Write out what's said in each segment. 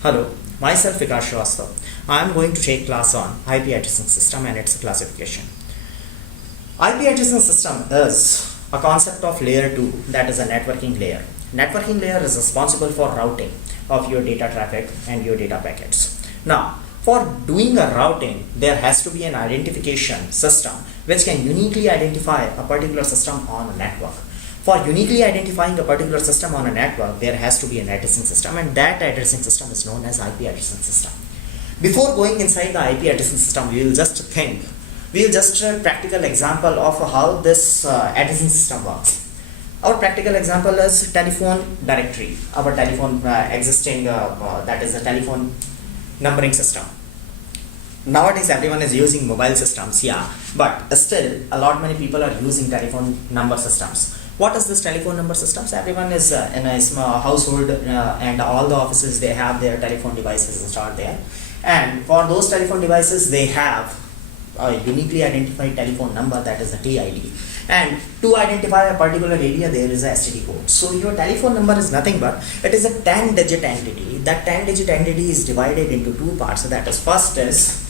Hello, myself Vikas Shrivastava. I am going to take class on IP addressing system and its classification. IP addressing system is a concept of layer 2, that is a networking layer. Networking layer is responsible for routing of your data traffic and your data packets. Now, for doing a routing, there has to be an identification system which can uniquely identify a particular system on a network. For uniquely identifying a particular system on a network, there has to be an addressing system, and that addressing system is known as IP addressing system. Before going inside the IP addressing system, we will just practical example of how this addressing system works. Our practical example is telephone directory, our telephone existing, that is a telephone numbering system. Nowadays everyone is using mobile systems, yeah, but still a lot many people are using telephone number systems. What is this telephone number systems? Everyone is in a small household and all the offices, they have their telephone devices installed there, and for those telephone devices they have a uniquely identified telephone number, that is a TID, and to identify a particular area there is a STD code. So your telephone number is nothing but it is a 10-digit entity. That 10-digit entity is divided into two parts. So that is, first is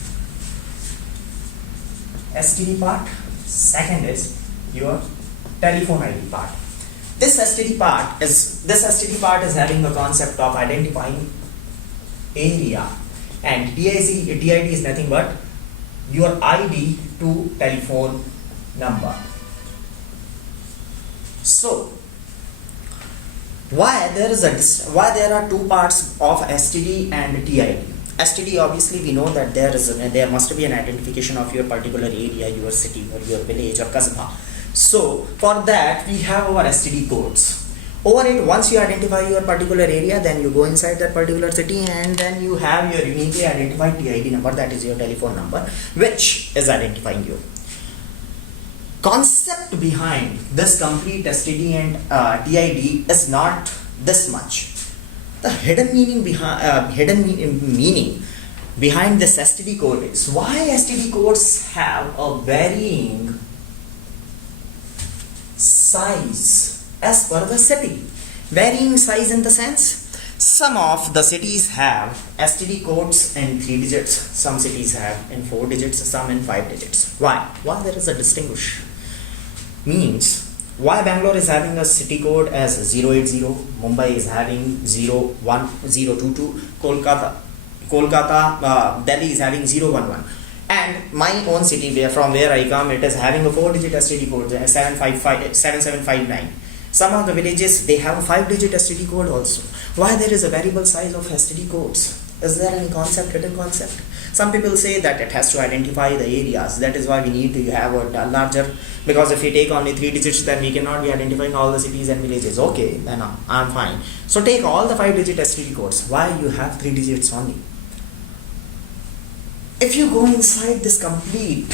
STD part, second is your telephone ID part. This STD part is having a concept of identifying area, and TID is nothing but your ID to telephone number. So why there are two parts of STD and TID? STD, obviously we know that there must be an identification of your particular area, your city or your village or kasbah. So for that we have our STD codes. Over it, once you identify your particular area, then you go inside that particular city and then you have your uniquely identified TID number, that is your telephone number, which is identifying you. Concept behind this complete STD and TID is not this much. The hidden meaning behind this STD code is why STD codes have a varying size as per the city. Varying size in the sense, some of the cities have STD codes in 3 digits, some cities have in 4 digits, some in 5 digits. Why there is a distinguish? Means, why Bangalore is having a city code as 080, Mumbai is having 01022, Kolkata, Delhi is having 011, and my own city from where I come, it is having a 4-digit STD code 7759. Some of the villages, they have a 5-digit STD code also. Why there is a variable size of STD codes? Is there any hidden concept? Some people say that it has to identify the areas. That is why we need to have a larger, because if we take only 3 digits, then we cannot be identifying all the cities and villages. Okay, then I'm fine. So take all the 5-digit STD codes. Why you have 3 digits only? If you go inside this complete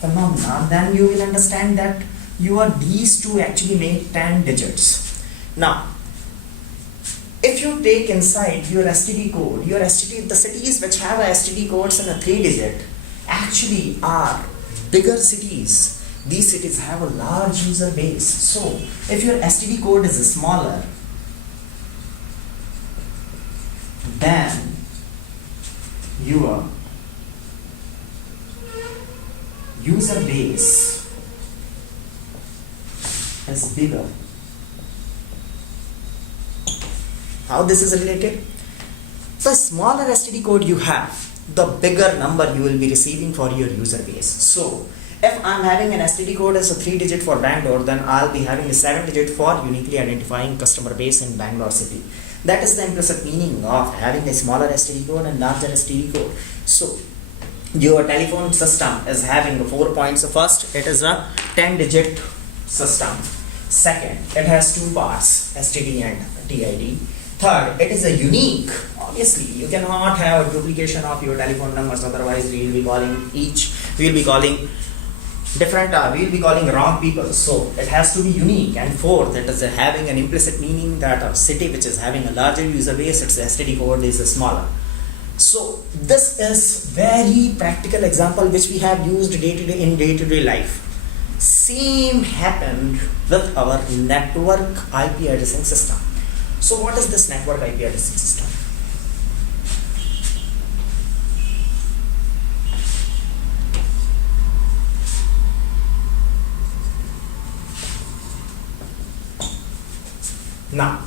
phenomena, then you will understand that these two actually make 10 digits. Now, if you take inside your STD code, the cities which have a STD codes in a 3-digit actually are bigger cities. These cities have a large user base. So if your STD code is smaller, then your user base is bigger. How this is related? The smaller STD code you have, the bigger number you will be receiving for your user base. So if I'm having an STD code as a 3-digit for Bangalore, then I'll be having a 7-digit for uniquely identifying customer base in Bangalore city. That is the implicit meaning of having a smaller STD code and larger STD code. So your telephone system is having 4 points. First, it is a 10-digit system. Second, it has 2 parts, STD and TID. Third, it is a unique. Obviously, you cannot have a duplication of your telephone numbers, otherwise we will be calling wrong people. So it has to be unique. And fourth, it is having an implicit meaning that a city which is having a larger user base, its STD code is smaller. So this is very practical example which we have used day-to-day life. Same happened with our network IP addressing system. So what is this network IP addressing system? Now,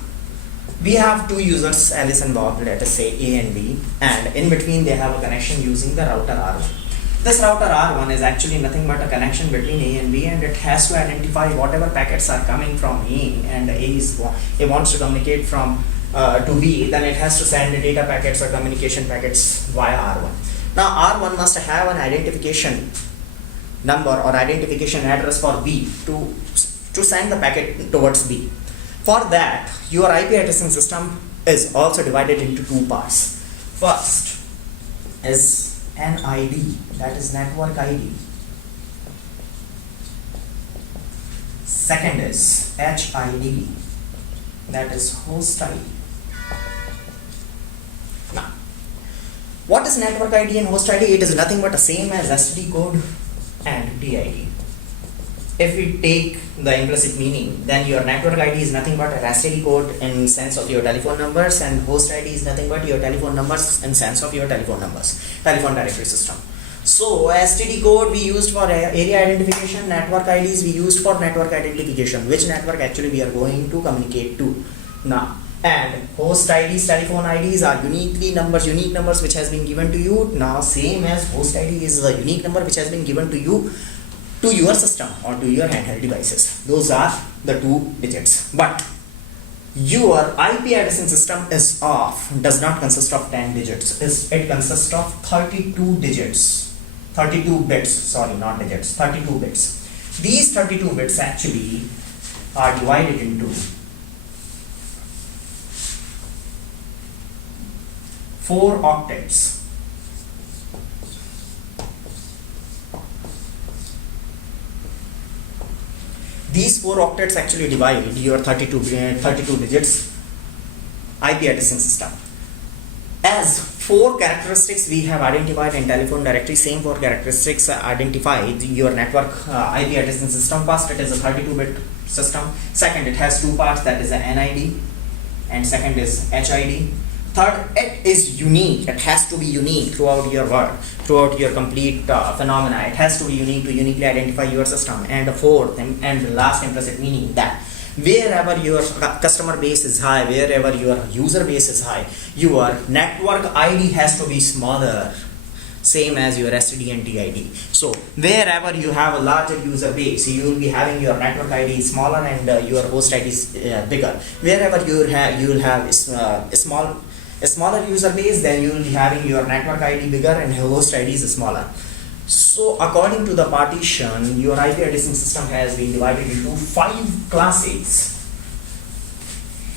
we have two users, Alice and Bob, let us say A and B, and in between they have a connection using the router R1. This router R1 is actually nothing but a connection between A and B, and it has to identify whatever packets are coming from A, and A wants to communicate from to B, then it has to send the data packets or communication packets via R1. Now R1 must have an identification number or identification address for B to send the packet towards B. For that, your IP addressing system is also divided into two parts. First is NID, that is network ID. Second is HID, that is host ID. Now, what is network ID and host ID? It is nothing but the same as STD code and DID. If we take the implicit meaning, then your network ID is nothing but a STD code in sense of your telephone numbers, and host ID is nothing but your telephone numbers in sense of your telephone directory system. So STD code we used for area identification, network IDs we used for network identification, which network actually we are going to communicate to now. And host IDs, telephone IDs are unique numbers which has been given to you. Now same as host ID is a unique number which has been given to you, to your system or to your handheld devices. Those are the 2 digits. But your IP addressing system is does not consist of 10 digits. It consists of 32 digits. 32 bits, sorry, not digits, 32 bits. These 32 bits actually are divided into 4 octets. These 4 octets actually divide your 32 digits IP addressing system. As 4 characteristics we have identified in telephone directory, same 4 characteristics identify your network IP addressing system. First, it is a 32-bit system. Second, it has 2 parts, that is a NID, and second is HID. Third, it is unique. It has to be unique throughout your world, throughout your complete phenomena. It has to be unique to uniquely identify your system. And the fourth and the last implicit meaning that wherever your customer base is high, wherever your user base is high, your network ID has to be smaller, same as your STD and TID. So wherever you have a larger user base, you will be having your network ID smaller and your host ID is bigger. Wherever you will have a smaller user base, then you will be having your network ID bigger and host ID is smaller. So according to the partition, your IP addressing system has been divided into 5 classes.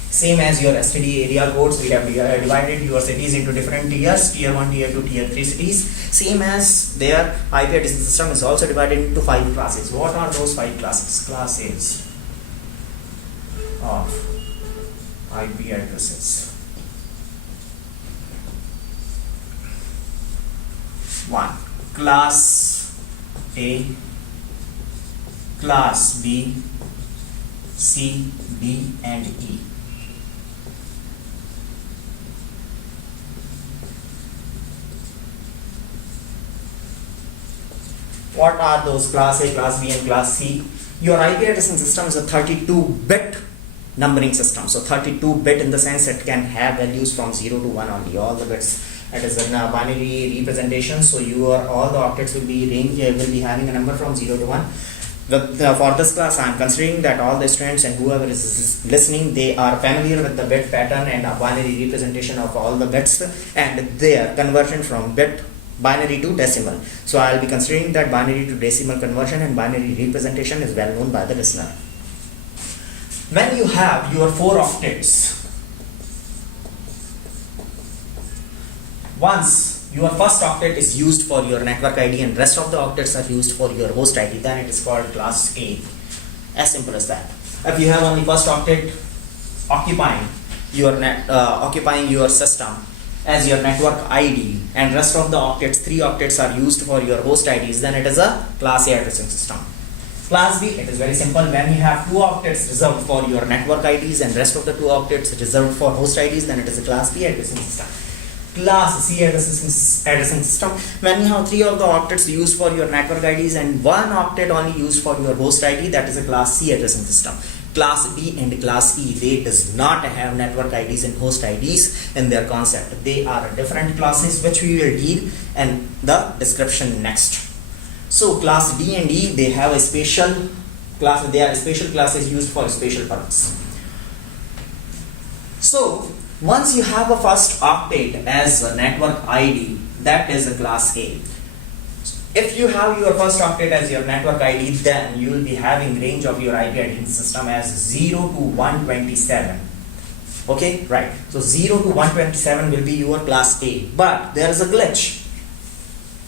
Same as your STD area codes, we have divided your cities into different tiers, tier 1, tier 2, tier 3 cities. Same as their IP addressing system is also divided into 5 classes. What are those 5 classes? Classes of IP addresses. 1. Class A, Class B, C, D and E. What are those Class A, Class B and Class C? Your IP addressing system is a 32-bit numbering system. So 32-bit in the sense it can have values from 0 to 1 only, all the bits. It is a binary representation, so all the octets will be having a number from 0 to 1. For this class, I am considering that all the students and whoever is listening, they are familiar with the bit pattern and a binary representation of all the bits and their conversion from bit binary to decimal. So I will be considering that binary to decimal conversion and binary representation is well known by the listener. When you have your 4 octets, once your first octet is used for your network ID and rest of the octets are used for your host ID, then it is called class A. As simple as that. If you have only first octet occupying your system as your network ID and rest of the octets, 3 octets are used for your host IDs, then it is a class A addressing system. Class B, it is very simple. When you have 2 octets reserved for your network IDs and rest of the 2 octets reserved for host IDs, then it is a class B addressing system. Class C addressing system, when you have 3 of the octets used for your network IDs and 1 octet only used for your host ID, that is a class C addressing system. Class B and Class E, they does not have network IDs and host IDs in their concept. They are different classes which we will deal in the description next. So Class D and E, they have a special class, they are special classes used for a special purpose. So once you have a first octet as a network ID, that is a Class A. If you have your first octet as your network ID, then you will be having range of your IP addressing system as 0 to 127. Okay, right. So 0 to 127 will be your Class A. But there is a glitch.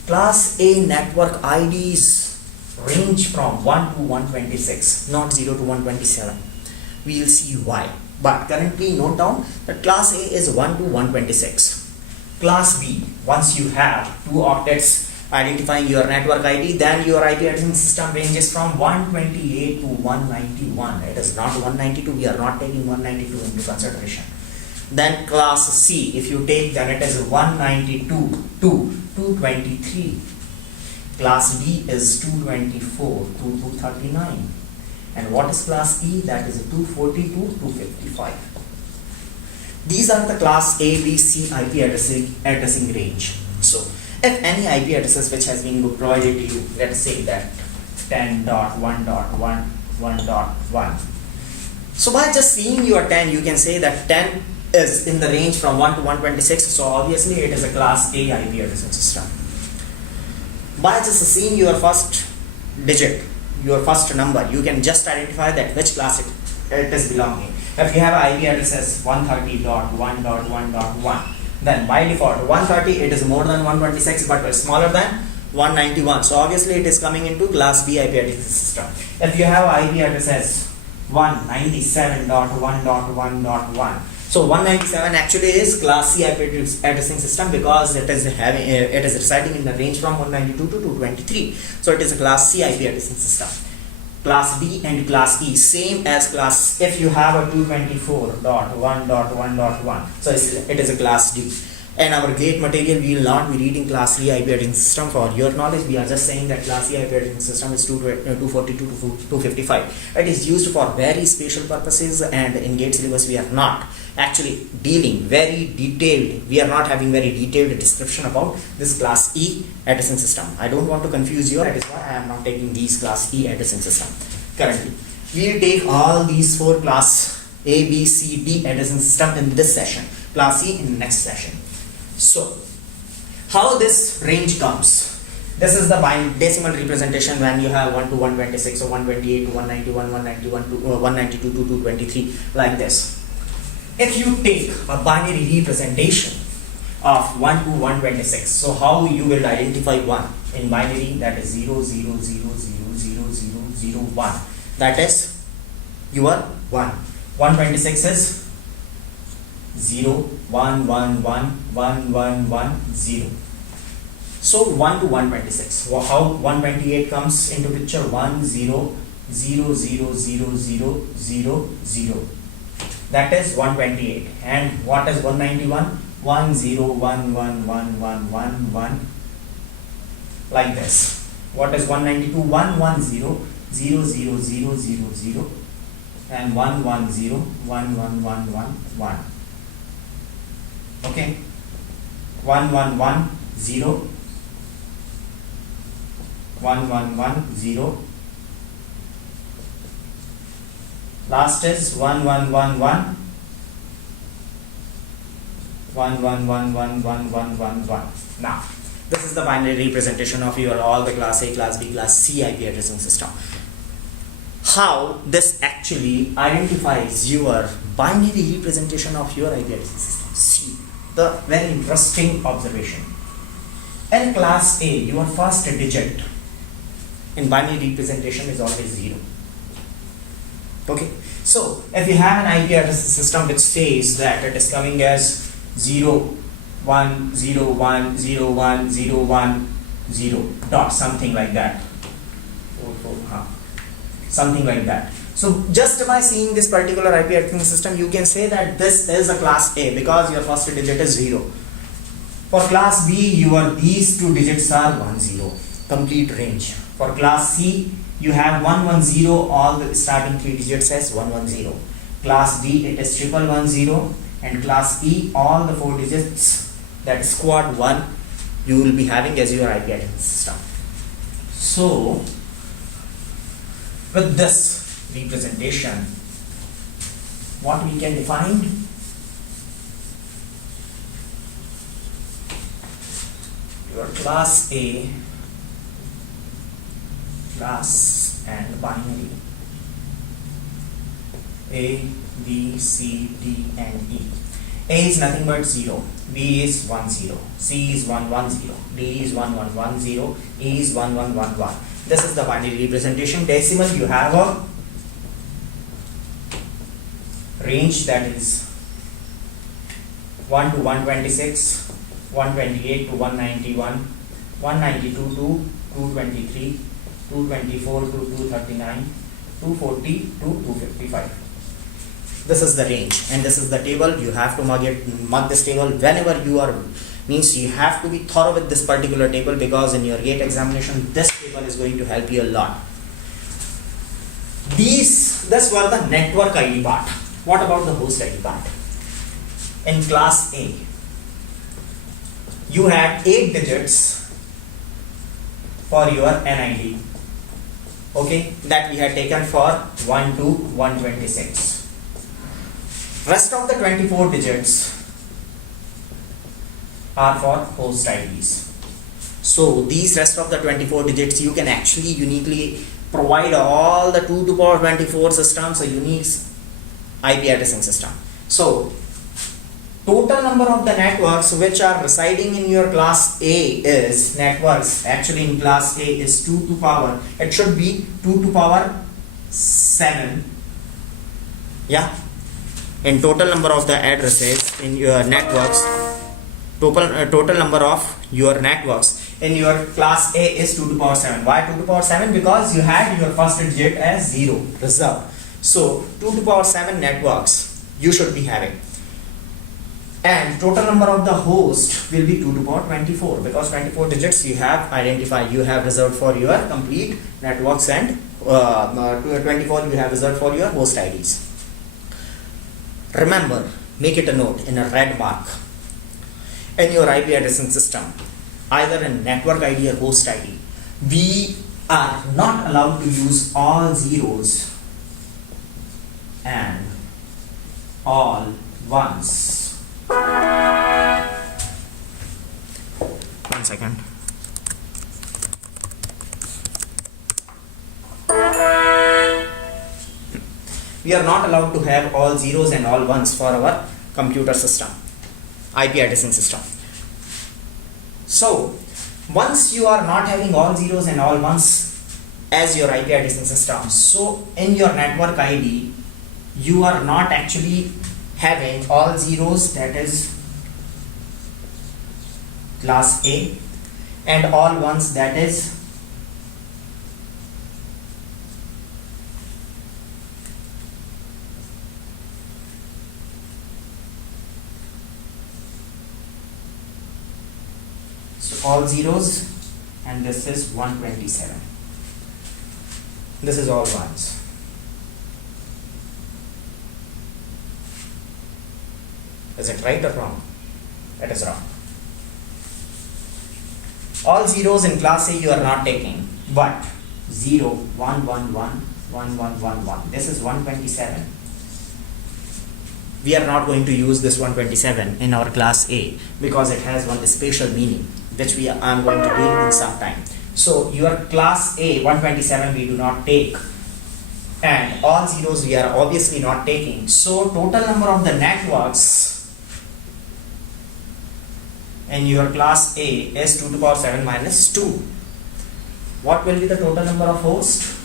Class A network IDs range from 1 to 126, not 0 to 127. We will see why. But currently note down that Class A is 1 to 126. Class B, once you have two octets identifying your network ID, then your IP addressing system ranges from 128 to 191. It is not 192. We are not taking 192 into consideration. Then Class C, if you take, then it is 192 to 223. Class D is 224 to 239. And what is Class E? That is 240 to 255. These are the Class A, B, C IP addressing range. So if any IP addresses which has been provided to you, let's say that 10.1.1.1.1. So by just seeing your 10, you can say that 10 is in the range from 1 to 126. So obviously it is a Class A IP addressing system. By just seeing your first digit, your first number, you can just identify that which class it is belonging. If you have IP address as 130.1.1.1, then by default 130, it is more than 126 but smaller than 191. So obviously it is coming into Class B IP addressing system. If you have IP address as 197.1.1.1, so 197 actually is Class C IP addressing system because it is residing in the range from 192 to 223. So it is a Class C IP addressing system. Class D and Class E, same as Class, if you have a 224.1.1.1, so it is a Class D. In our gate material, we will not be reading Class C IP addressing system. For your knowledge, we are just saying that Class C IP addressing system is 242 to 255. It is used for very special purposes, and in gate syllabus we are not actually dealing very detailed, we are not having very detailed description about this Class E addressing system. I don't want to confuse you, that is why I am not taking these Class E addressing system currently. We will take all these four Class A, B, C, D addressing system in this session, Class E in the next session. So how this range comes? This is the decimal representation when you have 1 to 126 or 128 to 191, 191 to 192 to 223, like this. If you take a binary representation of 1 to 126, so how you will identify 1 in binary? That is 0, 0, 0, 0, 0, 0, 0, 1. That is your 1. 126 is 0, 1, 1, 1, 1, 1, 1, 0. So 1 to 126. How 128 comes into picture? 1, 0, 0, 0, 0, 0, 0, 0. That is 128. And what is 191? 1, 0, 1, 1, 1, 1, 1, 1. Like this. What is 192? 1, 1, 0, 0, 0, 0, 0, 0. And 1, 1, 0, 1, 1, 1, 1, 1. Okay. 1, 1, 1, 0. 1, 1, 1, 0. Last is 1, 1, 1, 1. 1, 1, 1, 1, 1, 1, 1, 1. Now, this is the binary representation of your all the Class A, Class B, Class C IP addressing system. How this actually identifies your binary representation of your IP addressing system? See, the very interesting observation. In Class A, your first digit in binary representation is always 0. Okay, so if you have an IP address system which says that it is coming as 0, 1, 0, 1, 0, 1, 0, 1, 0, dot, something like that. Something like that. So just by seeing this particular IP addressing system, you can say that this is a Class A because your first digit is 0. For Class B, these two digits are 1, 0, complete range. For Class C, you have 110, all the starting 3 digits as 110. Class D, it is 1110, and class E, all the 4 digits, that is quad 1, you will be having as your IP address system. So with this representation, what we can define? Your class A, class and binary A, B, C, D and E. A is nothing but 0, B is 10, C is 110, D is 1110, E is 1111. This is the binary representation. Decimal, you have a range that is 1 to 126, 128 to 191, 192 to 223, 224 to 239, 240 to 255. This is the range, and this is the table. You have to mark this table whenever you are, means you have to be thorough with this particular table, because in your GATE examination this table is going to help you a lot. This were the network ID part. What about the host ID part? In class A, you had 8 digits for your NID, okay, that we had taken for 1 to 126. Rest of the 24 digits are for host IDs. So these rest of the 24 digits, you can actually uniquely provide all the 2 to power 24 systems a unique IP addressing system. So total number of the networks which are residing in your class A is networks. Actually in class A is 2 to power, it should be 2 to power 7. Yeah. In total number of the addresses in your networks, total number of your networks in your class A is 2 to power 7. Why 2 to power 7? Because you had your first digit as 0 reserved. So 2 to power 7 networks you should be having. And total number of the host will be 2 to power 24, because 24 digits you have identified, you have reserved for your complete networks, and 24 you have reserved for your host IDs. Remember, make it a note in a red mark. In your IP addressing system, either in network ID or host ID, we are not allowed to use all zeros and all ones. 1 second. We are not allowed to have all zeros and all ones for our computer system, IP addressing system. So once you are not having all zeros and all ones as your IP addressing system, so in your network ID you are not actually having all zeros, that is class A, and all ones, that is all zeros, and this is 127. This is all ones. Is it right or wrong? That is wrong. All zeros in class A you are not taking, but 0, 1, 1, 1, 1, 1, 1, 1. This is 127. We are not going to use this 127 in our class A because it has one special meaning, which I am going to deal in some time. So your class A 127 we do not take, and all zeros we are obviously not taking. So total number of the networks in your class A is 2 to the power 7 minus 2. What will be the total number of hosts?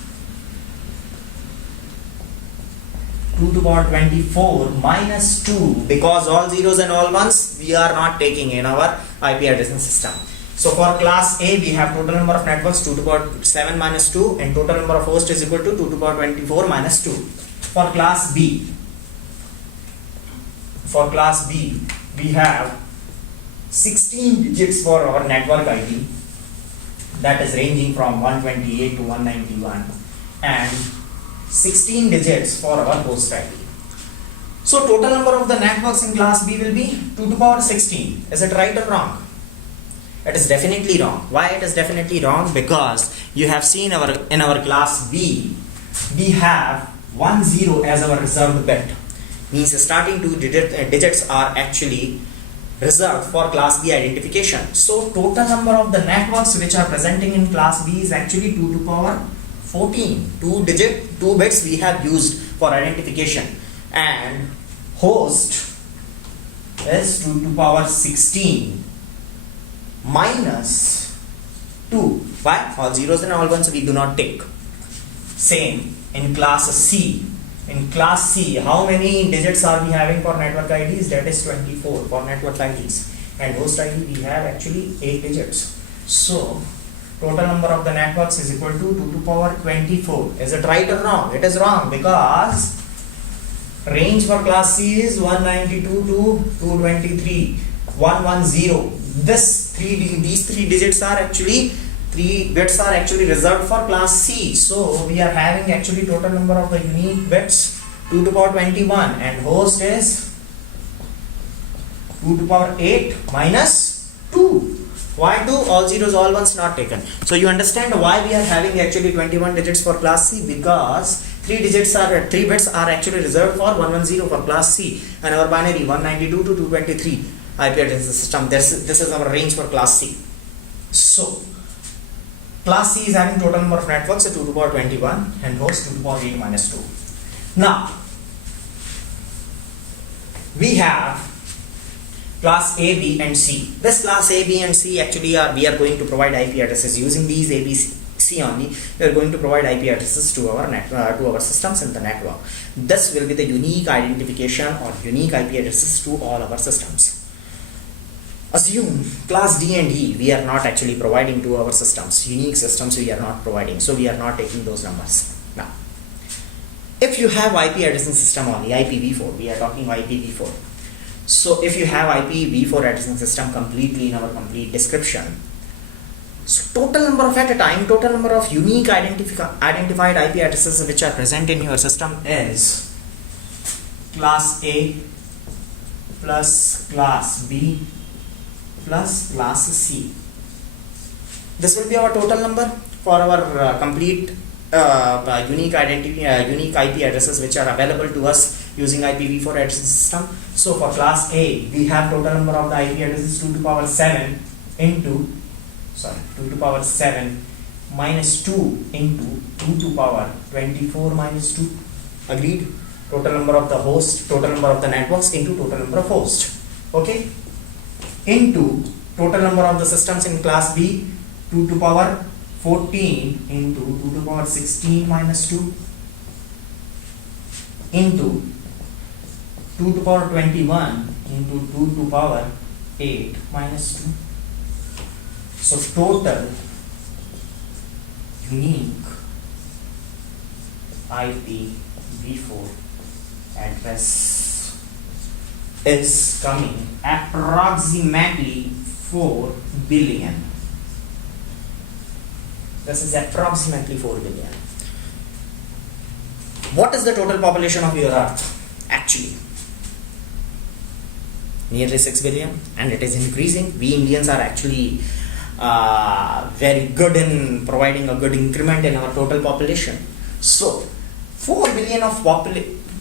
2 to the power 24 minus 2, because all zeros and all ones we are not taking in our IP addressing system. So for class A we have total number of networks 2 to the power 7 minus 2, and total number of hosts is equal to 2 to the power 24 minus 2. For class B, we have 16 digits for our network ID, that is ranging from 128 to 191. and 16 digits for our host ID. So total number of the networks in class B will be 2 to power 16. Is it right or wrong? It is definitely wrong. Why it is definitely wrong? Because you have seen in our class B, we have 10 as our reserved bit. Means starting two digits are actually reserved for class B identification. So total number of the networks which are presenting in class B is actually 2 to power 14. Two bits we have used for identification, and host is 2 to power 16 minus 2. Why? All zeros and all ones we do not take. Same in class C. In class C, how many digits are we having for network IDs? That is 24 for network IDs. And host ID we have actually 8 digits. So total number of the networks is equal to 2 to power 24. Is it right or wrong? It is wrong, because range for class C is 192 to 223, 110. These three digits are actually, 3 bits are actually reserved for class C. So we are having actually total number of the unique bits 2 to power 21, and host is 2 to power 8 minus 2. Why 2? All zeros, all ones not taken. So you understand why we are having actually 21 digits for class C, because 3 bits are actually reserved for 110 for class C, and our binary 192 to 223 IP address system. This is our range for class C. So class C is having total number of networks 2 to power 21 and host 2 to power 8 minus 2. Now we have class A, B and C. This class A, B and C actually we are going to provide IP addresses using these A, B, C only. We are going to provide IP addresses to our systems in the network. This will be the unique identification or unique IP addresses to all our systems. Assume class D and E we are not actually providing to our systems. Unique systems we are not providing, so we are not taking those numbers. Now, if you have IP addressing system only, IPv4, we are talking IPv4. So if you have IPv4 addressing system completely in our complete description, so total number of, at a time, total number of unique identified IP addresses which are present in your system is class A plus class B plus class C. This will be our total number for our complete unique IP addresses which are available to us using IPv4 addressing system. So for class A, we have total number of the IP addresses 2 to power 7 minus 2 into 2 to power 24 minus 2. Agreed? Total number of the host, total number of the networks into total number of hosts. Okay? Into total number of the systems in class B, 2 to power 14 into 2 to power 16 minus 2 into 2 to power 21 into 2 to power 8 minus 2. So total unique IPv4 address is coming approximately 4 billion. This is approximately 4 billion. What is the total population of your Earth? Actually, nearly 6 billion, and it is increasing. We Indians are actually very good in providing a good increment in our total population. So 4 billion of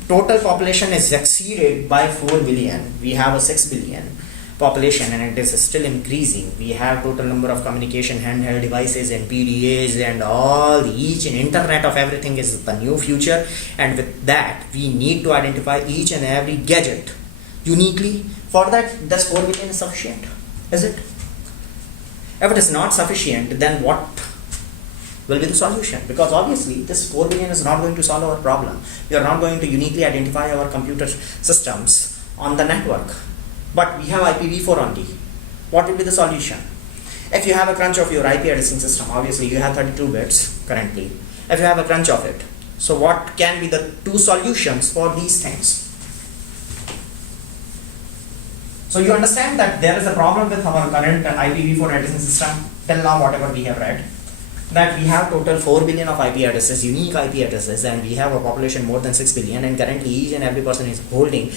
total population is exceeded by 4 billion. We have a 6 billion population and it is still increasing. We have total number of communication handheld devices and PDAs and all, each and internet of everything is the new future, and with that we need to identify each and every gadget uniquely. For that, this 4 billion is sufficient? Is it? If it is not sufficient, then what will be the solution? Because obviously this 4 billion is not going to solve our problem. We are not going to uniquely identify our computer systems on the network, but we have IPv4 only. What will be the solution? If you have a crunch of your IP addressing system, obviously you have 32 bits currently. If you have a crunch of it, so what can be the two solutions for these things? So you understand that there is a problem with our current IPv4 addressing system till now, whatever we have read. that we have total 4 billion of IP addresses, unique IP addresses, and we have a population more than 6 billion, and currently each and every person is holding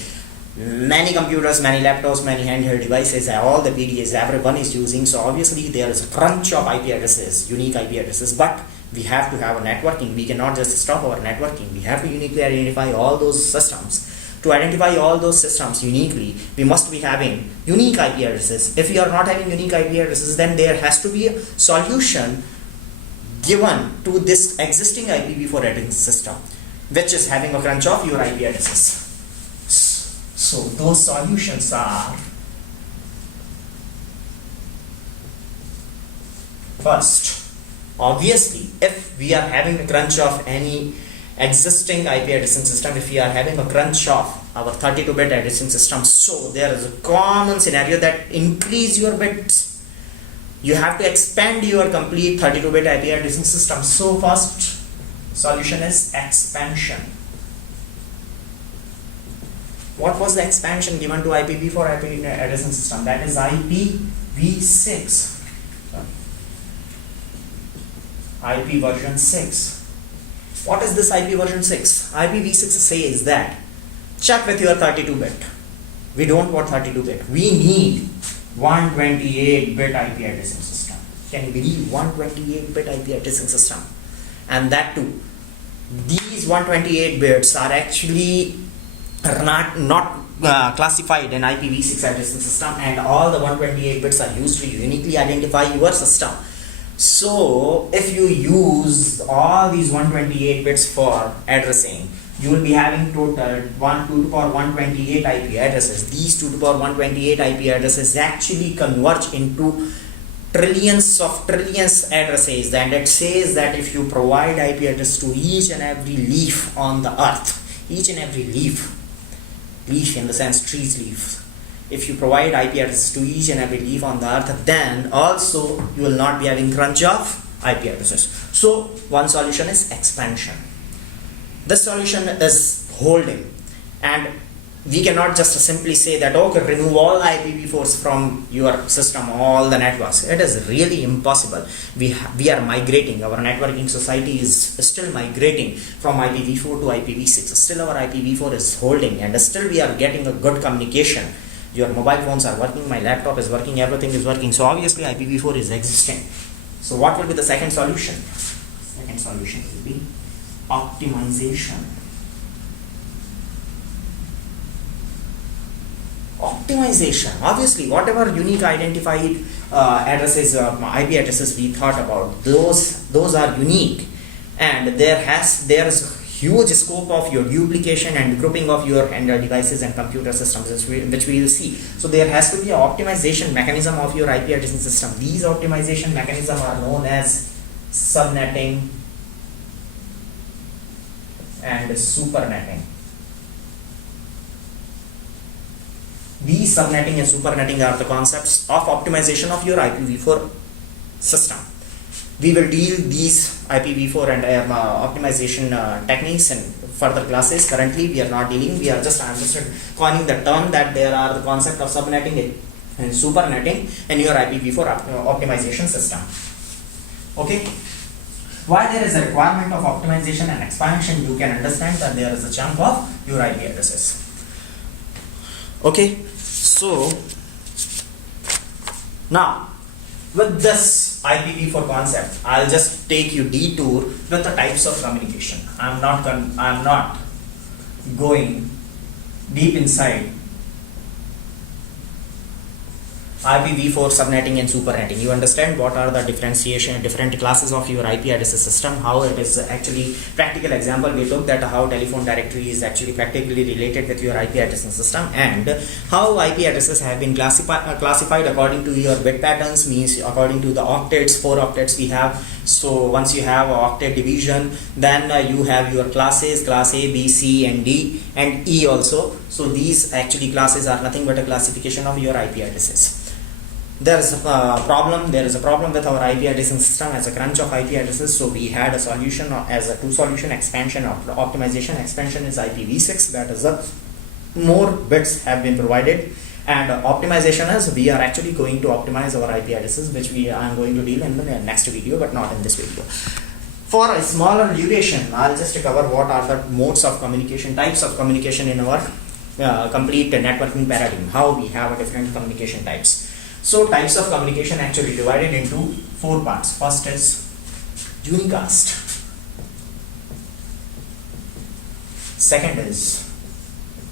many computers, many laptops, many handheld devices, all the PDAs everyone is using. So obviously there is a crunch of IP addresses, unique IP addresses, but we have to have a networking. We cannot just stop our networking. We have to uniquely identify all those systems. To identify all those systems uniquely, we must be having unique IP addresses. If we are not having unique IP addresses, then there has to be a solution given to this existing IPv4 addressing system, which is having a crunch of your IP addresses. So those solutions are: first, obviously, if we are having a crunch of any existing IP addressing system, if we are having a crunch of our 32-bit addressing system, so there is a common scenario that increase your bits. You have to expand your complete 32-bit IP addressing system. So first solution is expansion. What was the expansion given to IPv4 IP addressing system? That is IPv6. IP version 6. What is this IP version 6? IPv6 says that check with your 32-bit. We don't want 32-bit. We need 128-bit IP addressing system. Can you believe 128-bit IP addressing system? And that too, these 128 bits are actually not classified in IPv6 addressing system, and all the 128 bits are used to uniquely identify your system. So if you use all these 128 bits for addressing, you will be having total 2 to the power 128 IP addresses. These 2 to the power 128 IP addresses actually converge into trillions addresses, and it says that if you provide IP address to each and every leaf on the earth, each and every leaf in the sense trees leaves, if you provide IP addresses to each and every leaf on the earth, then also you will not be having crunch of IP addresses. So one solution is expansion. This solution is holding, and we cannot just simply say that okay, remove all IPv4s from your system, all the networks. It is really impossible. We are migrating. Our networking society is still migrating from IPv4 to IPv6. Still our IPv4 is holding, and still we are getting a good communication. Your mobile phones are working, my laptop is working, everything is working. So obviously IPv4 is existing. So what will be the second solution? Second solution will be optimization. Optimization. Obviously, whatever unique identified addresses, IP addresses we thought about, those are unique, and there's huge scope of your duplication and grouping of your devices and computer systems, which we will see. So there has to be an optimization mechanism of your IP addressing system. These optimization mechanisms are known as subnetting and supernetting. These subnetting and supernetting are the concepts of optimization of your IPv4 system. We will deal these IPv4 and optimization techniques in further classes. Currently we are not dealing, I'm just coining the term that there are the concept of subnetting and supernetting in your IPv4 optimization system. Okay, why there is a requirement of optimization and expansion, you can understand that there is a chunk of your IP addresses. Okay, so now with this IPv4 concept, I'll just take you detour with the types of communication. I'm not going deep inside IPv4 subnetting and supernetting. You understand what are the different classes of your IP address system, how it is actually practical example we took, that how telephone directory is actually practically related with your IP addressing system, and how IP addresses have been classified according to your bit patterns, means according to the octets, 4 octets we have. So once you have octet division, then you have your classes, class A, B, C and D and E also. So these actually classes are nothing but a classification of your IP addresses. There is a problem with our IP addressing system as a crunch of IP addresses. So we had a solution as a two solution: expansion or optimization. Expansion is IPv6, that is more bits have been provided, And optimization is we are actually going to optimize our IP addresses, which I am going to deal in the next video, but not in this video. For a smaller duration, I'll just cover what are the modes of communication, types of communication in our complete networking paradigm, how we have different communication types. So types of communication actually divided into 4 parts. First is unicast. Second is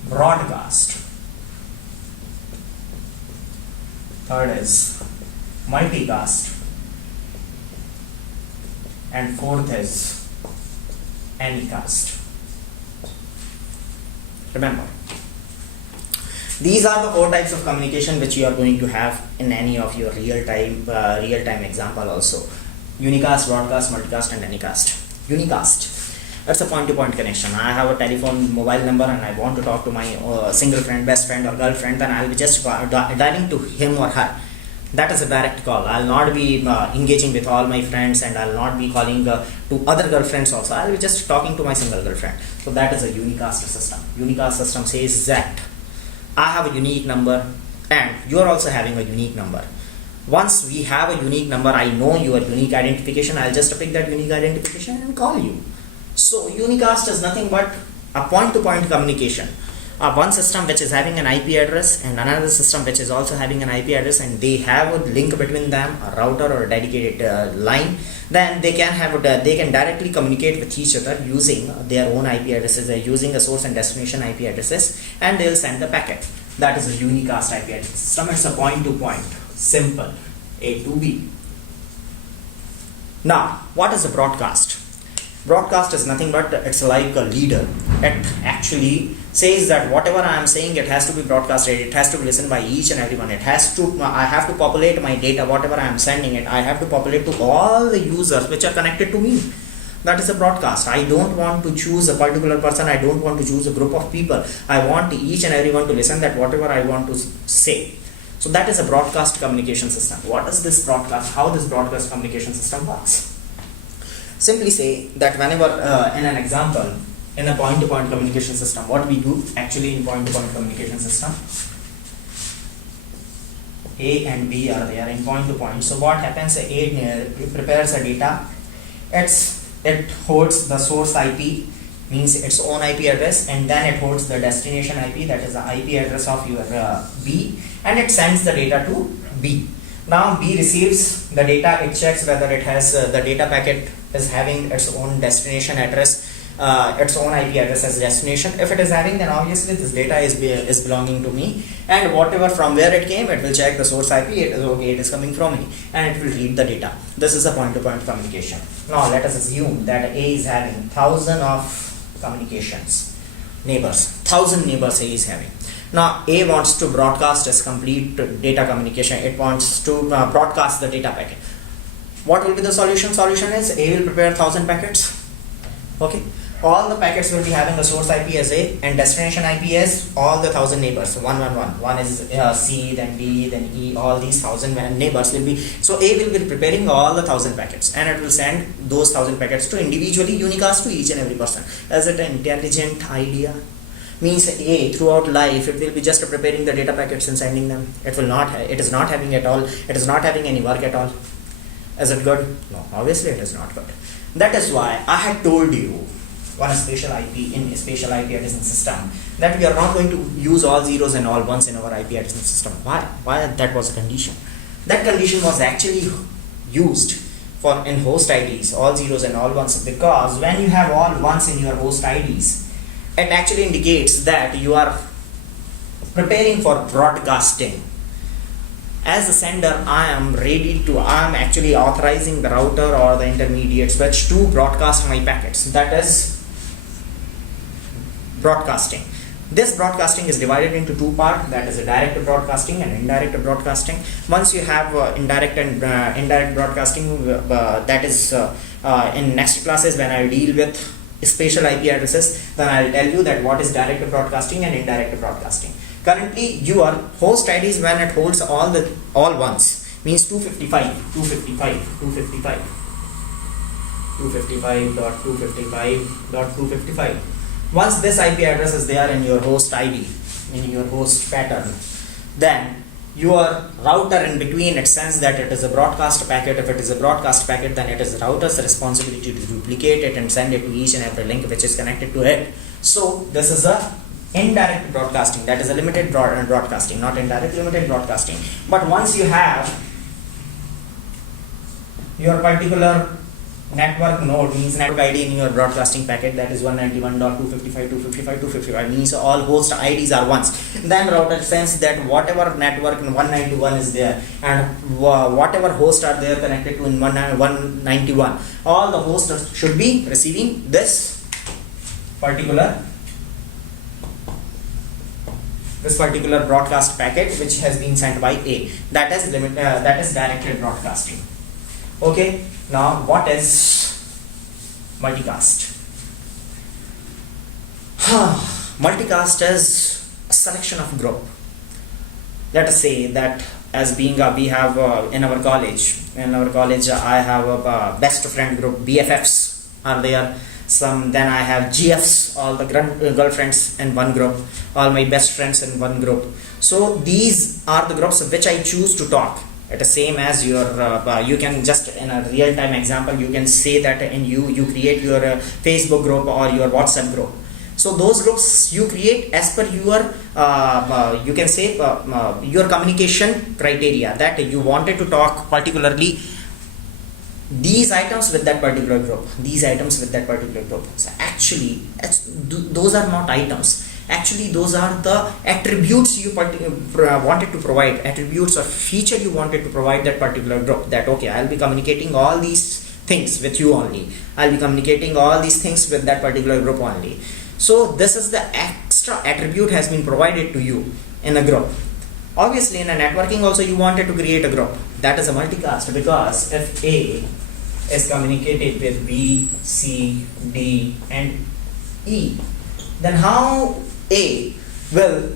broadcast. Third is multicast. And fourth is anycast. Remember, these are the 4 types of communication which you are going to have in any of your real-time example also. Unicast, broadcast, multicast, and anycast. Unicast, that's a point-to-point connection. I have a telephone mobile number and I want to talk to my single friend, best friend, or girlfriend, then I'll be just dialing to him or her. That is a direct call. I'll not be engaging with all my friends, and I'll not be calling to other girlfriends also. I'll be just talking to my single girlfriend. So that is a unicast system. Unicast system says that I have a unique number and you are also having a unique number. Once we have a unique number, I know your unique identification. I'll just pick that unique identification and call you. So unicast is nothing but a point-to-point communication. One system which is having an IP address and another system which is also having an IP address, and they have a link between them, a router or a dedicated line, then they can directly communicate with each other using their own IP addresses. They're using a source and destination IP addresses, and they'll send the packet. That is a unicast IP address system. It's a point-to-point, simple, A to B. Now, what is a broadcast? Broadcast is nothing but it's like a leader. It actually says that whatever I am saying, it has to be broadcasted. It has to be listened by each and everyone. I have to populate my data, whatever I am sending it. I have to populate to all the users which are connected to me. That is a broadcast. I don't want to choose a particular person. I don't want to choose a group of people. I want each and everyone to listen that whatever I want to say. So that is a broadcast communication system. What is this broadcast? How this broadcast communication system works? Simply say that whenever in an example, in a point-to-point communication system, what we do actually in point-to-point communication system, A and B are there in point-to-point. So what happens? A prepares a data. It holds the source IP, means its own IP address, and then it holds the destination IP, that is the IP address of your B, and it sends the data to B. Now B receives the data. It checks whether it has the data packet is having its own destination address, its own IP address as destination. If it is having, then obviously this data is belonging to me, and whatever from where it came, it will check the source IP. It is okay, it is coming from me, and it will read the data. This is a point-to-point communication. Now let us assume that A is having 1,000 of communications, neighbors, 1,000 neighbors A is having. Now A wants to broadcast its complete data communication. It wants to broadcast the data packet. What will be the solution? Solution is A will prepare 1,000 packets. Okay, all the packets will be having a source IP as A and destination IP as all the 1,000 neighbors. One is C, then D, then E. All these 1,000 neighbors will be. So A will be preparing all the 1,000 packets, and it will send those 1,000 packets to individually unicast to each and every person. Is it an intelligent idea? Means A throughout life it will be just preparing the data packets and sending them. It is not having at all. It is not having any work at all. Is it good? No, obviously it is not good. That is why I had told you one spatial IP in a spatial IP addressing system that we are not going to use all zeros and all ones in our IP addressing system. Why that was a condition? That condition was actually used for in host IDs, all zeros and all ones, because when you have all ones in your host IDs, it actually indicates that you are preparing for broadcasting. As the sender, I am actually authorizing the router or the intermediate switch to broadcast my packets. That is broadcasting. This broadcasting is divided into 2 parts, that is a direct broadcasting and indirect broadcasting. Once you have indirect and indirect broadcasting, that is in next classes when I deal with spatial IP addresses, then I will tell you that what is direct broadcasting and indirect broadcasting. Currently your host ID is when it holds all ones, means 255.255. Once this IP address is there in your host ID, in your host pattern, then your router in between, it sends that it is a broadcast packet. If it is a broadcast packet, then it is the router's responsibility to duplicate it and send it to each and every link which is connected to it. So this is a indirect broadcasting, that is a limited broadcasting, not indirect, limited broadcasting. But once you have your particular network node, means network ID in your broadcasting packet, that is 191.255.255.255, means all host IDs are ones, then router sends that whatever network in 191 is there and whatever hosts are there connected to in 191, all the hosts should be receiving this particular broadcast packet which has been sent by A. That is directed broadcasting. Okay, now what is multicast? Multicast is a selection of group. Let us say that as being we have in our college I have a best friend group, BFFs are there. Then I have GFs, all the girlfriends in one group, all my best friends in one group. So these are the groups which I choose to talk. It is same as your you can just in a real-time example, you can say that you create your Facebook group or your WhatsApp group. So those groups you create as per your you can say your communication criteria, that you wanted to talk particularly these items with that particular group, these items with that particular group. So actually those are not items, actually those are the attributes you wanted to provide, attributes or feature you wanted to provide that particular group, that okay, I'll be communicating all these things with you only, I'll be communicating all these things with that particular group only. So this is the extra attribute has been provided to you in a group. Obviously in a networking also you wanted to create a group, that is a multicast, because if A is communicated with B, C, D and E, then how A will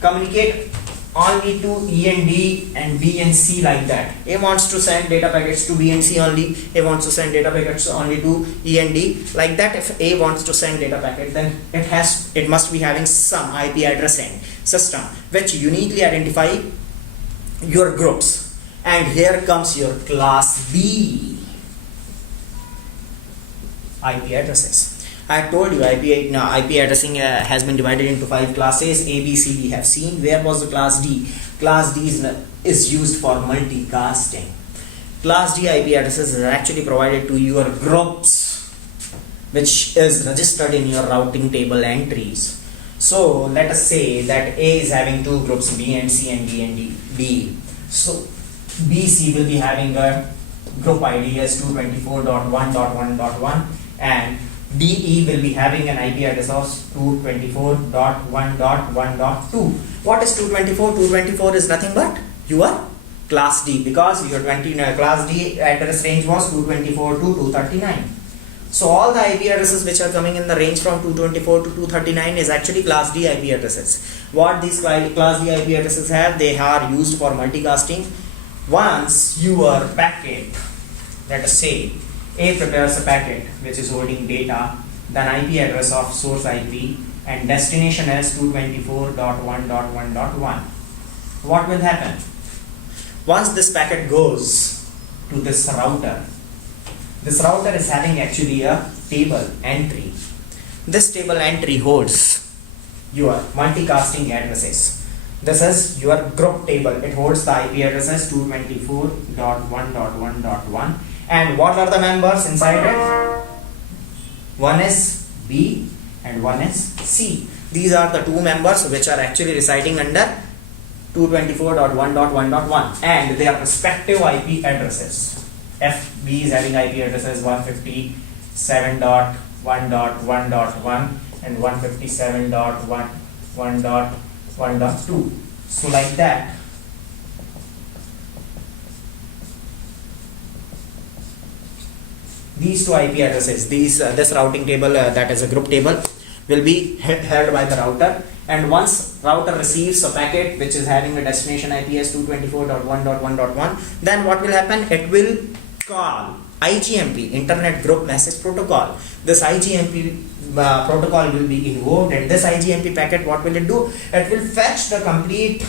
communicate only to E and D and B and C like that? A wants to send data packets to B and C only, A wants to send data packets only to E and D, like that. If A wants to send data packet, then it must be having some IP addressing system which uniquely identify your groups. And here comes your class B IP addresses. I told you IP addressing has been divided into 5 classes, A, B, C we have seen. Where was the class D? Class D is used for multicasting. Class D IP addresses is actually provided to your groups which is registered in your routing table entries. So let us say that A is having 2 groups, B and C and D and D. So BC will be having a group ID as 224.1.1.1 and DE will be having an IP address of 224.1.1.2. What is 224? 224 is nothing but your class D, because your class D address range was 224 to 239. So all the IP addresses which are coming in the range from 224 to 239 is actually class D IP addresses. What these class D IP addresses have? They are used for multicasting. Once your packet, let us say A prepares a packet which is holding data, then IP address of source IP and destination is 224.1.1.1. What will happen? Once this packet goes to this router is having actually a table entry. This table entry holds your multicasting addresses. This is your group table. It holds the IP addresses 224.1.1.1. And what are the members inside it? One is B and one is C. These are the 2 members which are actually residing under 224.1.1.1 and their respective IP addresses. FB is having IP addresses 157.1.1.1 and 157.1.1.2. So like that. These 2 IP addresses, this routing table, that is a group table, will be held by the router. And once router receives a packet which is having a destination IP as 224.1.1.1, then what will happen? It will call IGMP, Internet Group Message Protocol. This IGMP protocol will be invoked, and this IGMP packet, what will it do? It will fetch the complete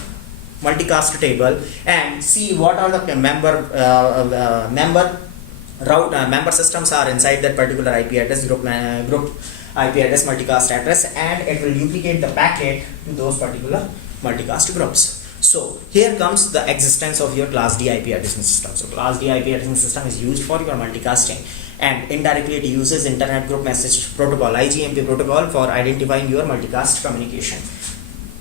multicast table and see what are the member systems are inside that particular IP address, group IP address, multicast address, and it will duplicate the packet to those particular multicast groups. So here comes the existence of your class D IP addressing system. So class D IP addressing system is used for your multicasting, and indirectly it uses Internet Group Message Protocol, IGMP protocol, for identifying your multicast communication.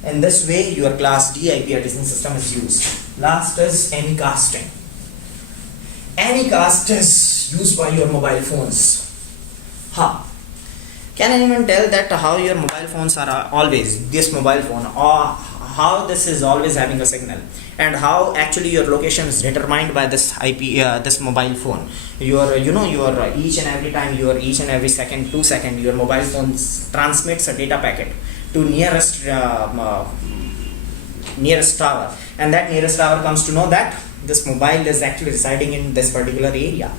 In this way your class D IP addressing system is used. Last is Anycasting. Anycast is used by your mobile phones. Can anyone tell that how your mobile phones are always, this mobile phone, or how this is always having a signal, and how actually your location is determined by this IP, this mobile phone? Your each and every time, each and every second, 2 seconds, your mobile phone transmits a data packet to nearest tower, and that nearest tower comes to know that this mobile is actually residing in this particular area.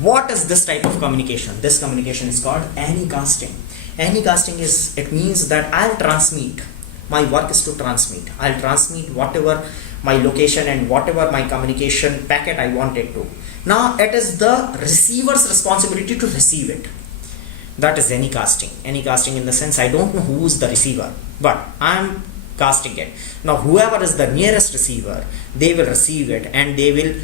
What is this type of communication? This communication is called Anycasting. Anycasting is, it means that I'll transmit, my work is to transmit, I'll transmit whatever my location and whatever my communication packet I wanted to. Now it is the receiver's responsibility to receive it. That is Anycasting. Anycasting in the sense, I don't know who is the receiver, but I'm casting it. Now whoever is the nearest receiver, they will receive it, and they will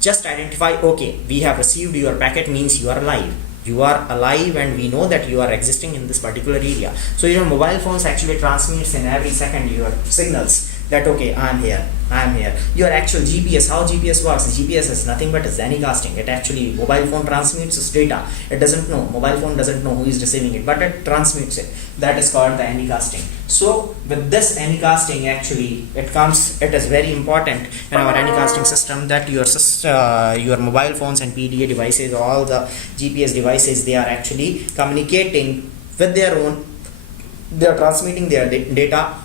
just identify, okay, we have received your packet, means you are alive. You are alive, and we know that you are existing in this particular area. So your mobile phones actually transmits in every second your signals that, okay, I am here, I am here. Your actual GPS, how GPS works, GPS is nothing but is Anycasting. It actually, mobile phone transmits its data. It doesn't know, mobile phone doesn't know who is receiving it, but it transmits it. That is called the Anycasting. So with this Anycasting, actually it is very important in our Anycasting system that your mobile phones and PDA devices, all the GPS devices, they are actually communicating with their own, they are transmitting their data,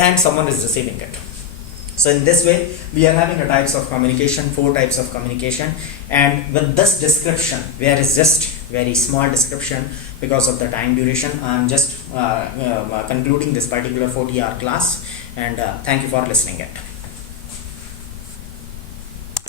and someone is receiving it. So in this way we are having a types of communication, 4 types of communication, and with this description, where is just very small description because of the time duration, I am just concluding this particular 40-hour class, and thank you for listening it.